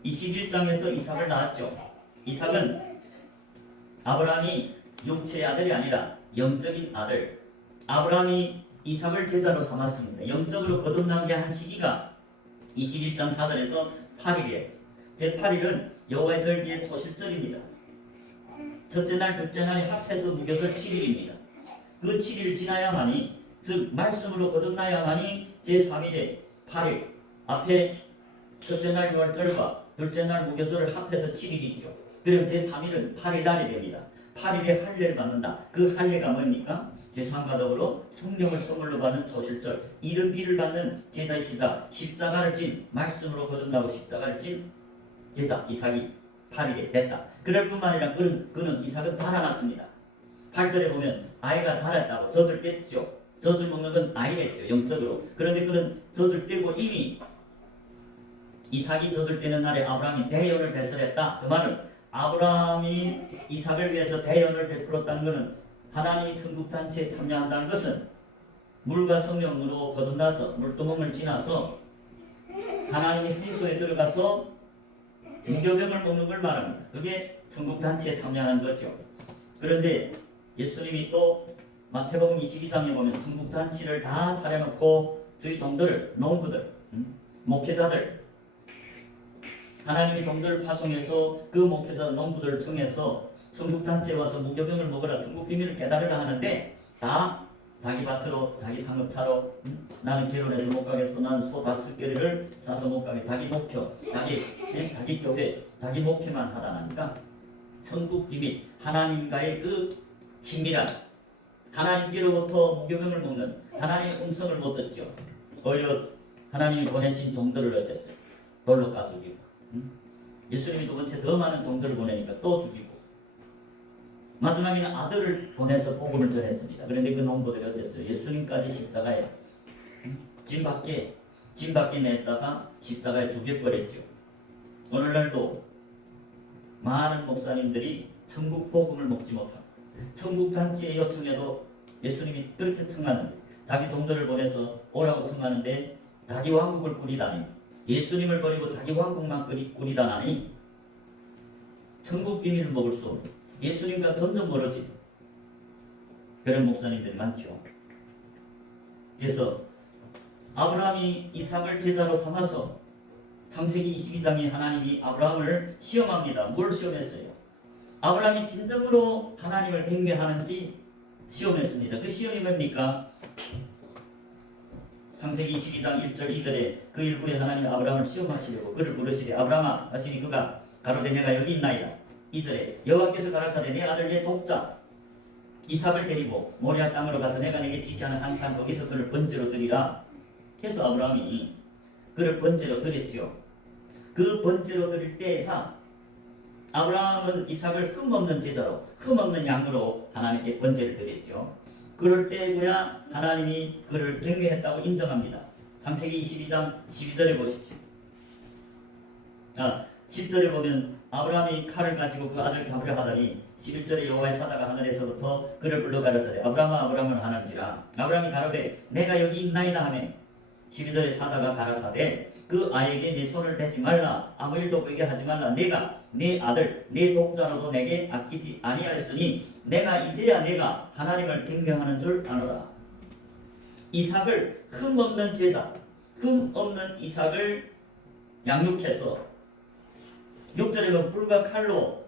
21장에서 이삭을 낳았죠. 이삭은 아브라함이 육체의 아들이 아니라 영적인 아들. 아브라함이 이삭을 제자로 삼았습니다. 영적으로 거듭나게 한 시기가 21장 4절에서 8일이에요. 제8일은 여호와의 절기의 초실절입니다. 첫째 날, 둘째 날이 합해서 무교절 7일입니다. 그 7일을 지나야만이, 즉 말씀으로 거듭나야만이 제3일의 8일 앞에 첫째 날 유월절과 둘째 날 무교절을 합해서 7일이 있죠. 그럼 제3일은 8일 날이 됩니다. 8일에 할례를 받는다. 그 할례가 뭡니까? 죄사함과 더불어 성령을 선물로 받는 초실절, 이른 비를 받는 제자의 시작, 십자가를 진, 말씀으로 거듭나고 십자가를 진 제자 이삭이 8일에 됐다. 그럴 뿐만 아니라 그는 이삭은 자라났습니다. 8절에 보면 아이가 자랐다고 젖을 뺐죠. 젖을 먹는 건 아이랬죠. 영적으로. 그런데 그는 젖을 떼고 이미 이삭이 젖을 떼는 날에 아브라함이 대연을 배설했다. 그 말은 아브라함이 이삭을 위해서 대연을 베풀었다는 것은 하나님이 천국잔치에 참여한다는 것은 물과 성령으로 거듭나서 물두멍을 지나서 하나님이 성소에 들어가서 무교병을 먹는 걸 말합니다. 그게 천국잔치에 참여하는 거죠. 그런데 예수님이 또 마태복음 22장에 보면 천국잔치를 다 차려놓고 주의 종들, 농부들, 목회자들, 하나님의 종들을 파송해서 그 목회자 농부들을 통해서 천국잔치에 와서 무교병을 먹으라 천국 비밀을 깨달으라 하는데 다 자기 밭으로 자기 상업차로 나는 결혼해서 못 가겠어. 난 소 5개를 사서 못 가게. 자기 목표, 자기 교회, 자기 목회만 하다니까 천국 비밀, 하나님과의 그 친밀한 하나님께로부터 무교병을 먹는 하나님의 음성을 못 듣죠. 오히려 하나님이 보내신 종들을 어쨌어요. 돌로 까 죽이고 예수님이 두 번째 더 많은 종들을 보내니까 또 죽이고 마지막에는 아들을 보내서 복음을 전했습니다. 그런데 그 농부들이 어쨌어요? 예수님까지 십자가에 짐 밖에 냈다가 십자가에 죽여버렸죠. 오늘날도 많은 목사님들이 천국 복음을 먹지 못합니다. 천국 잔치에 요청해도 예수님이 그렇게 청하는데 자기 종들을 보내서 오라고 청하는데 자기 왕국을 꾸리다니 예수님을 버리고 자기 왕국만 꾸리다니 천국 비밀을 먹을 수 없는 예수님과 점점 멀어지고 그런 목사님들이 많죠. 그래서 아브라함이 이삭을 제자로 삼아서 창세기 22장에 하나님이 아브라함을 시험합니다. 뭘 시험했어요? 아브라함이 진정으로 하나님을 경배하는지 시험했습니다. 그 시험이 뭡니까? 창세기 22장 1절 2절에 그 일부에 하나님이 아브라함을 시험하시려고 그를 부르시되 아브라함아 하시니 그가 가로되 내가 여기 있나이다. 2절에 여호와께서 가라사대 내 아들 내 독자 이삭을 데리고 모리아 땅으로 가서 내가 내게 지시하는 한 산 거기서 그를 번제로 드리라. 해서 아브라함이 그를 번제로 드렸죠. 그 번제로 드릴 때에서 아브라함은 이삭을 흠없는 제자로 흠없는 양으로 하나님께 번제를 드렸죠. 그럴 때고야 하나님이 그를 경배했다고 인정합니다. 창세기 22장 12절에 보십시오. 10절에 보면 아브라함이 칼을 가지고 그 아들을 잡으려 하더니 11절에 여호와의 사자가 하늘에서부터 그를 불러 가라사대 아브라함아 아브라함을 하는지라. 아브라함이 가로되 내가 여기 있나이다 하며 12절에 사자가 가라사대 그 아이에게 내 손을 대지 말라 아무 일도 그에게 하지 말라 내가 내 아들 내 독자로도 내게 아끼지 아니하였으니 이제야 내가 하나님을 경배하는 줄 아노라. 이삭을 흠없는 제자 흠없는 이삭을 양육해서 6절에는 뿔과 칼로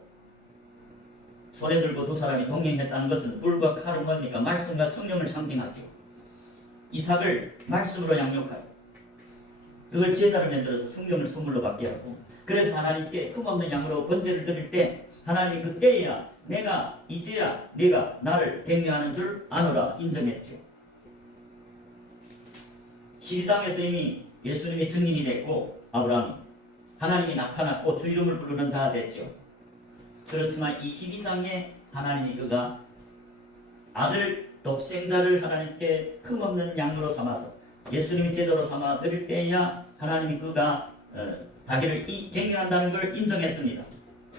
손에 들고 두 사람이 동행했다는 것은 뿔과 칼은 뭡니까? 말씀과 성령을 상징하죠. 이삭을 말씀으로 양육하고 그걸 제자를 만들어서 성령을 선물로 받게 하고 그래서 하나님께 흠없는 양으로 번제를 드릴 때 하나님이 그때야 이제야 내가 나를 경외하는 줄 아노라 인정했죠. 12장에서 이미 예수님이 증인이 됐고 아브라함이 하나님이 나타났고 주 이름을 부르는 자가 됐죠. 그렇지만 22장에 하나님이 그가 아들 독생자를 하나님께 흠없는 양으로 삼아서 예수님이 제자로 삼아 드릴 때야 하나님이 그가 자기를 경외한다는 걸 인정했습니다.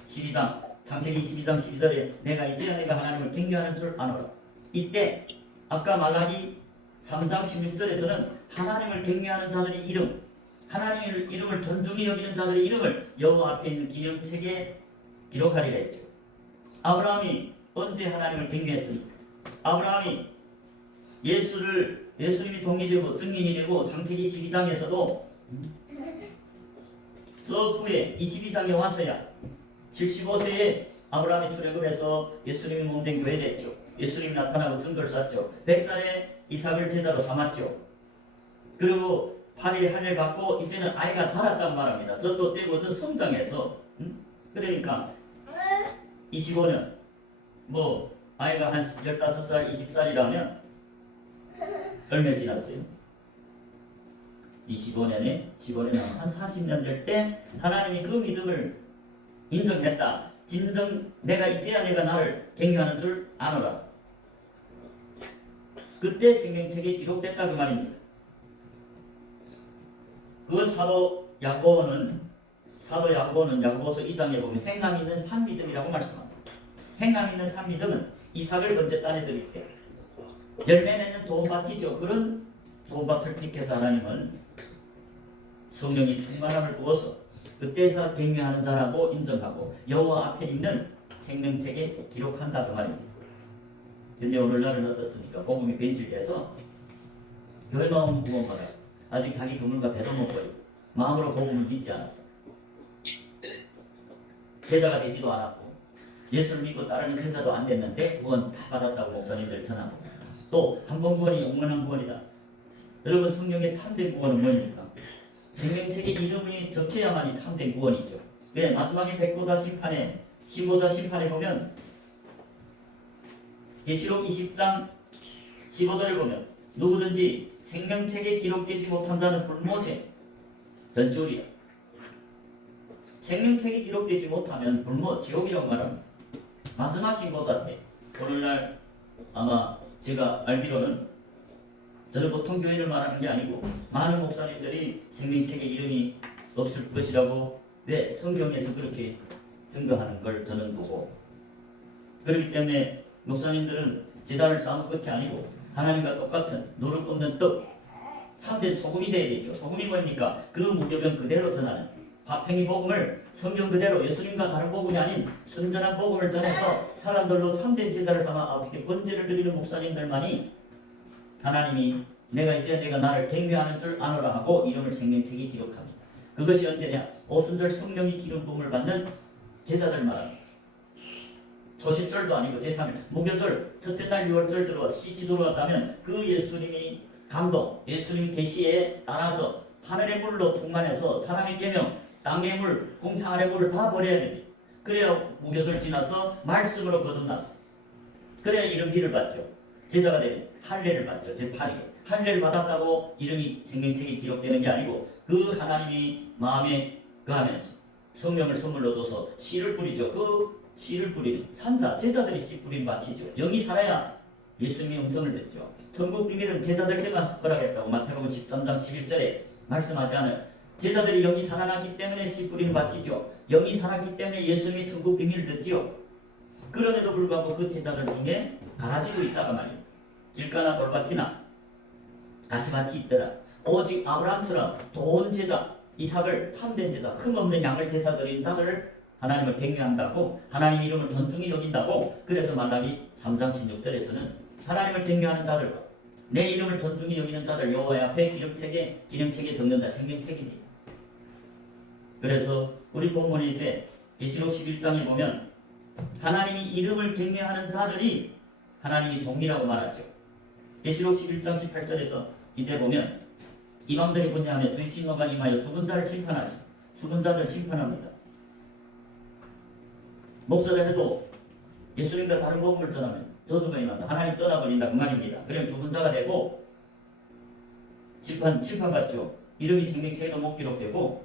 12장 창세기 22장 12절에 이제야 내가 하나님을 경외하는 줄 아노라. 이때 아까 말라기 3장 16절에서는 하나님을 경외하는 자들의 이름 하나님의 이름을 존중히 여기는 자들의 이름을 여호와 앞에 있는 기념책에 기록하리라 했죠. 아브라함이 언제 하나님을 경외했습니까? 아브라함이 예수님이 종이 되고 증인이 되고 창세기 12장에서도 후에 22장에 와서야 75세에 아브라함이 출애굽해서 예수님이 몸된 교회 됐죠. 예수님이 나타나고 증거를 쌓죠. 100살에 이삭을 제자로 삼았죠. 그리고 8일에 하늘 받고 이제는 아이가 자랐단 말합니다. 저도 떼고 저 성장해서 그러니까 25년 아이가 한 15살 20살이라면 얼마 지났어요? 15년에 한 40년 될 때 하나님이 그 믿음을 인정했다. 진정 내가 이제야 내가 나를 격려하는 줄 아노라. 그때 생명책에 기록됐다 그 말입니다. 그 사도 야고보는 야고보서 2장에 보면 행함 있는 산 믿음이라고 말씀합니다. 행함 있는 산 믿음은 이삭을 번제 따내 드릴 때 열매 맺는 좋은 밭이죠. 그런 좋은 밭을 택해서 하나님은 성령이 충만함을 부어서 그때서 격려하는 자라고 인정하고 여호와 앞에 있는 생명책에 기록한다 그 말입니다. 근데 오늘날은 어떻습니까? 복음이 변질돼서 교회 나오는 구원받아 아직 자기 그물과 배도 못 보이고 마음으로 복음을 믿지 않았어. 제자가 되지도 않았고 예수를 믿고 따르는 제자도 안 됐는데 구원 다 받았다고 목사님들 전하고 또 한 번 구원이 영원한 구원이다. 여러분 성경의 참된 구원은 뭐입니까? 생명책에 이름이 적혀야만이 참된 구원이죠. 왜? 마지막에 백보자 심판에 신보자 심판에 보면 계시록 20장 15절을 보면 누구든지 생명책에 기록되지 못한 자는 불못에 던지우리라. 생명책에 기록되지 못하면 불못 지옥이라고 말합니다. 마지막 신보자 때 오늘날 아마 제가 알기로는 저는 보통 교회를 말하는 게 아니고 많은 목사님들이 생명책에 이름이 없을 것이라고 왜 성경에서 그렇게 증거하는 걸 저는 보고 그렇기 때문에 목사님들은 제단을 쌓는 것이 아니고 하나님과 똑같은 노릇 없는 떡 참된 소금이 되어야 되죠. 소금이 뭡니까? 그 무교병 그대로 전하는 화평의 복음을 성경 그대로 예수님과 다른 복음이 아닌 순전한 복음을 전해서 사람들로 참된 제자를 삼아 어떻게 번제를 드리는 목사님들만이 하나님이 내가 나를 격려하는 줄 아노라 하고 이름을 생명책에 기록합니다. 그것이 언제냐? 오순절 성령이 기름 부음을 받는 제자들 말합니다. 초실절도 아니고 제3일 무교절 첫째 날 6월절 들어와서 빛이 들어왔다면 그 예수님이 감동 예수님 계시에 따라서 하늘의 물로 충만해서 사람의 계명 땅의 물 공창 아래 물을 다 버려야 됩니다. 그래야 무교절 지나서 말씀으로 거듭나서 그래야 이름비를 받죠. 제자가 되면 할례를 받죠. 제8일 할례를 받았다고 이름이 생명책에 기록되는 게 아니고 그 하나님이 마음에 거하면서 성령을 선물로 줘서 씨를 뿌리죠. 그 씨를 뿌리는 산자 제자들이 씨 뿌린 밭이죠. 영이 살아야 예수님의 음성을 듣죠. 천국 비밀은 제자들에게만 허락했다고 마태복음 13장 11절에 말씀하지 않아요. 제자들이 영이 살아났기 때문에 씨 뿌린 밭이죠. 영이 살았기 때문에 예수님의 천국 비밀을 듣지요. 그럼에도 불구하고 그 제자들 중에 가라지도 있다가 말이에요. 길가나 돌밭이나 가시밭이 있더라. 오직 아브라함처럼 좋은 제자 이삭을 참된 제자 흠없는 양을 제사 드린 자들을 하나님을 격려한다고 하나님 이름을 존중히 여긴다고 그래서 말라기 3장 16절에서는 하나님을 격려하는 자들과 내 이름을 존중히 여기는 자들 여호와 앞에 기름책에 적는다. 생명책입니다. 그래서 우리 본문에 이제 계시록 11장에 보면 하나님이 이름을 격려하는 자들이 하나님이 종이라고 말하죠. 계시록 11장 18절에서 이제 보면 이방들이 뭐냐면 주의 진노가 임하여 죽은 자를 심판하시 죽은 자들 심판합니다. 목사를 해도 예수님과 다른 복음을 전하면 저주가 임한다. 하나님 떠나버린다 그 말입니다. 그러면 죽은 자가 되고 심판받죠. 이름이 생명책에도 못 기록되고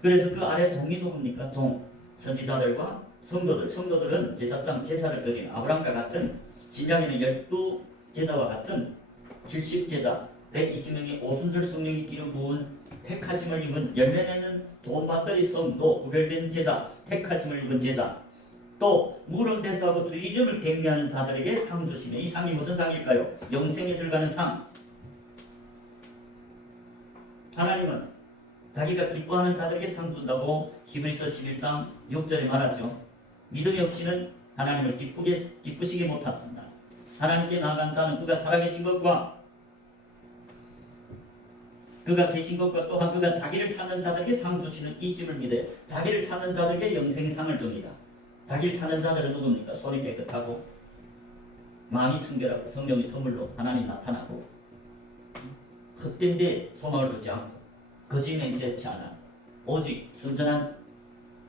그래서 그 아래 종이 누굽니까? 종 선지자들과 성도들은 제사장 제사를 드리는 아브라함과 같은 신약에는 12제자와 같은 70제자 120명이 오순절 성령이 기름 부은 택하심을 입은 열매 맺는 좋은 밭들이 성도 구별된 제자 택하심을 입은 제자 또 물은 대수하고 주의 이름을 격려하는 자들에게 상 주시네. 이 상이 무슨 상일까요? 영생에 들어가는 상. 하나님은 자기가 기뻐하는 자들에게 상 준다고 히브리서 11장 6절에 말하죠. 믿음이 없이는 하나님을 기쁘시게 못했습니다. 하나님께 나아간 자는 그가 살아계신 것과 그가 계신 것과 또한 그가 자기를 찾는 자들에게 상 주시는 이심을 믿어요. 자기를 찾는 자들에게 영생상을 줍니다. 자기를 찾는 자들은 누굽니까? 손이 깨끗하고 마음이 청결하고 성령이 선물로 하나님 나타나고 헛된 데 소망을 두지 않고 거짓 맹세치 않아 오직 순전한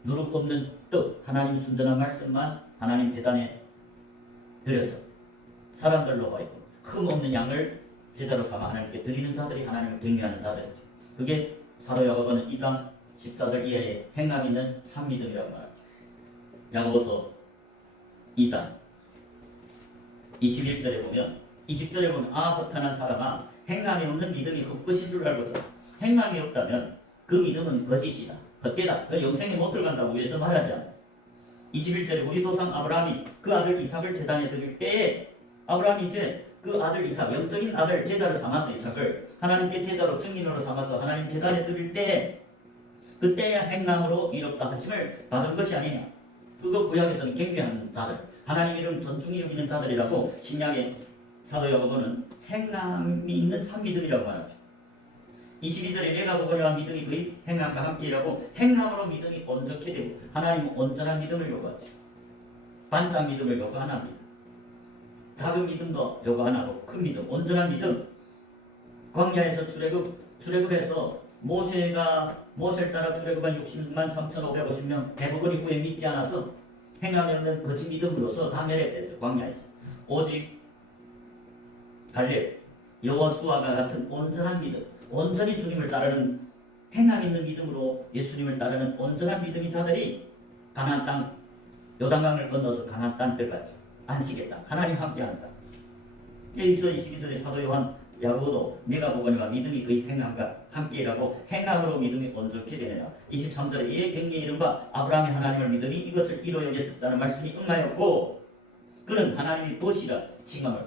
누룩 없는 뜻 하나님 순전한 말씀만 하나님 제단에 드려서 사람들로 하여금 흠 없는 양을 제자로 삼아 하나님께 드리는 자들이 하나님을 격려하는 자들이죠. 그게 사도 야고보는 2장 14절 이하에 행함 있는 산 믿음이라고 말합니다. 야고보서 2장 21절에 보면 20절에 보면 허탄한 사람아 행함이 없는 믿음이 헛것인 줄 알고서 행함이 없다면 그 믿음은 거짓이다. 헛되다. 영생에 못 들어간다고 위해서 말하지 않아. 21절에 우리 조상 아브라함이 그 아들 이삭을 제단에 드릴 때에 아브라함이 이제 그 아들 이삭, 영적인 아들 제자를 삼아서 이삭을 하나님께 제자로 증인으로 삼아서 하나님 제단에 드릴 때에 그때야 행함으로 이롭다 하심을 받은 것이 아니냐. 그거 구약에서는 경배하는 자들, 하나님 이름 존중히 여기는 자들이라고 신약의 사도 야고보는 행함이 있는 산미들이라고 말하죠. 22절에 내가 보거니와 믿음이 그의 행함과 함께 일하고 행함으로 믿음이 온전케 되고 하나님은 온전한 믿음을 요구하죠. 반짝 믿음을 요구 안 합니다. 작은 믿음도 요구 안 하고 큰 믿음, 온전한 믿음. 광야에서 출애굽해서 모세를 따라 출애굽한 60만 3,550명 대부분 이후에 믿지 않아서 행함이 없는 거짓 믿음으로서 다 멸했댔어요. 광야에서. 오직 갈렙, 여호수아가 같은 온전한 믿음, 온전히 주님을 따르는 행함 있는 믿음으로 예수님을 따르는 온전한 믿음인 자들이 가나안 땅 요단강을 건너서 가나안 땅 들어갔죠. 안식했다. 하나님 함께한다. 여기서 22절에 사도 요한 야고보도 내가 보거니와 믿음이 그의 행함과 함께 일하고 행함으로 믿음이 온전케 되느라. 23절에 이에 경계의 이른바 아브라함의 하나님을 믿음이 이것을 이로 여겼다는 말씀이 응하였고 그는 하나님이 무엇이라 칭함을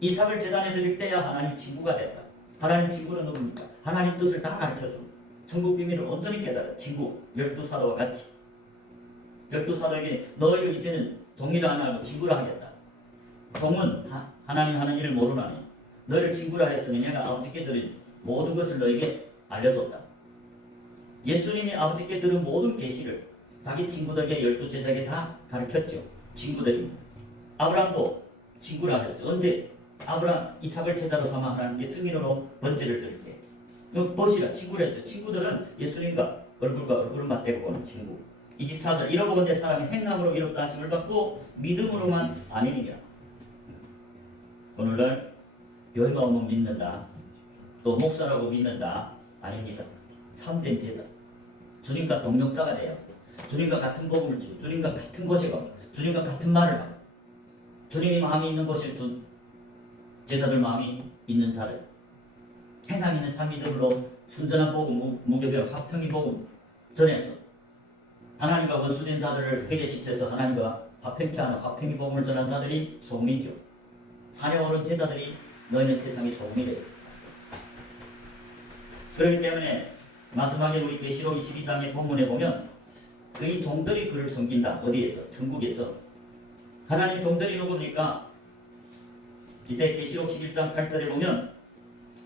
이삭을 제단에 드릴 때야 하나님 친구가 됐다. 하나님 친구는 누굽니까? 하나님 뜻을 다 가르쳐주고 천국 비밀을 온전히 깨달은 친구 12사도와 같이 12사도에게 너희를 이제는 종이라 안 하고 친구라 하겠다. 종은 하나님 하는 일을 모르나니 너희를 친구라 했으니 내가 아버지께 들은 모든 것을 너희에게 알려줬다. 예수님이 아버지께 들은 모든 계시를 자기 친구들에게 12제자에게 다 가르쳤죠. 친구들입니다. 아브라함도 친구라 했어요. 언제? 아브라함 이삭을 제자로 삼아 하나님께 증인으로 번제를 드릴 때 보시라 친구라 했죠. 친구들은 예수님과 얼굴과 얼굴을 맞대고 보는 친구. 24절 이러고건대 사람이 행함으로 이롭다 하심을 받고 믿음으로만 아니니라. 오늘날 교회가 오면 믿는다. 또 목사라고 믿는다. 아닙니다. 참된 제자. 주님과 동역자가 돼요. 주님과 같은 복음을 주고 주님과 같은 곳에 가고 주님과 같은 말을 하고 주님이 마음이 있는 곳에 제자들 마음이 있는 자를 행함 있는 삶이들로 순전한 복음, 무교별 화평의 복음 전해서 하나님과 원수된 자들을 회개시켜서 하나님과 화평케 하는 화평의 복음을 전한 자들이 소금이죠. 산에 오른 제자들이 너희는 세상의 소금이 되죠. 그렇기 때문에 마지막에 우리 계시록 22장의 본문에 보면 그의 종들이 그를 섬긴다. 어디에서? 천국에서. 하나님 종들이 누굽니까? 이제 계시록 11장 8절에 보면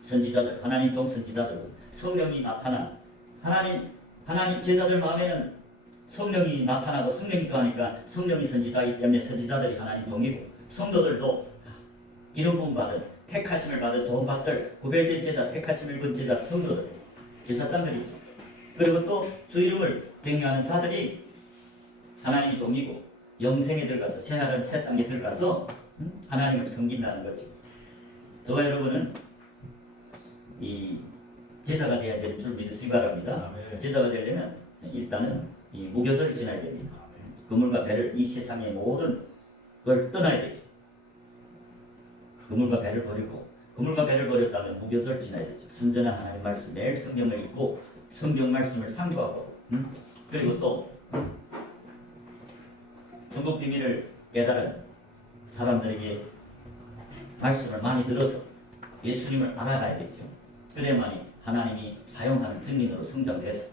선지자들, 하나님 종 선지자들, 성령이 나타난 하나님 제자들 마음에는 성령이 나타나고 성령이 거하니까 성령이 선지자이기 때문에 선지자들이 하나님 종이고 성도들도 기름 부음 받은 택하심을 받은 좋은 받들 구별된 제자 택하심을 입은 제자 성도들 제사장들이죠. 그리고 또 주 이름을 경외하는 자들이 하나님이 종이고 영생에 들어가서 새하늘 새 땅에 들어가서 하나님을 섬긴다는 거죠. 저와 여러분은 이 제자가 되어야 되는 줄 믿으시기 바랍니다. 제자가 되려면 일단은 이 무교절을 지나야 됩니다. 그물과 배를 이 세상의 모든 걸 떠나야 되죠. 그물과 배를 버리고 그물과 배를 버렸다면 무교절 지나야 되죠. 순전한 하나님 말씀 매일 성경을 읽고 성경 말씀을 상고하고 그리고 또 천국 비밀을 깨달은 사람들에게 말씀을 많이 들어서 예수님을 알아가야겠죠. 그래야만이 하나님이 사용하는 증인으로 성장돼서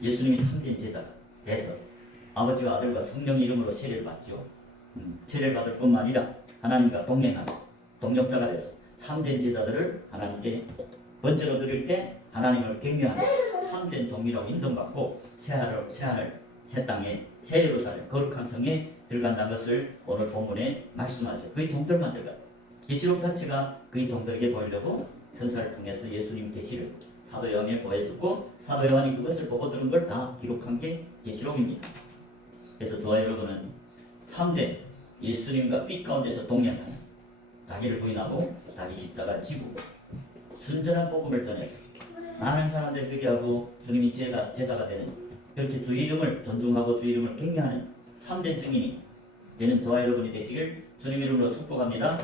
예수님이 참된 제자가 돼서 아버지와 아들과 성령 이름으로 세례를 받죠. 세례를 받을 뿐만 아니라 하나님과 동행하고 동역자가 돼서 참된 제자들을 하나님께 번제로 드릴 때 하나님을 경외하는 참된 종이라고 인정받고 새하늘 새 땅에 새 예루살렘 거룩한 성에 들어간다는 것을 오늘 본문에 말씀하죠. 그의 종들만 들어가. 계시록 자체가 그의 종들에게 보이려고 천사를 통해서 예수님 계시를 사도 요한에 보여주고 사도 요한이 그것을 보고 들은 걸 다 기록한 게 계시록입니다. 그래서 저와 여러분은 참된 예수님과 빛 가운데서 동행하는 자기를 부인하고 자기 십자가를 지고 순전한 복음을 전해서 많은 사람들 회개하고 주님이 제자가 되는 그렇게 주 이름을 존중하고 주 이름을 경외하는 참된 증인이 되는 저와 여러분이 되시길 주님 이름으로 축복합니다.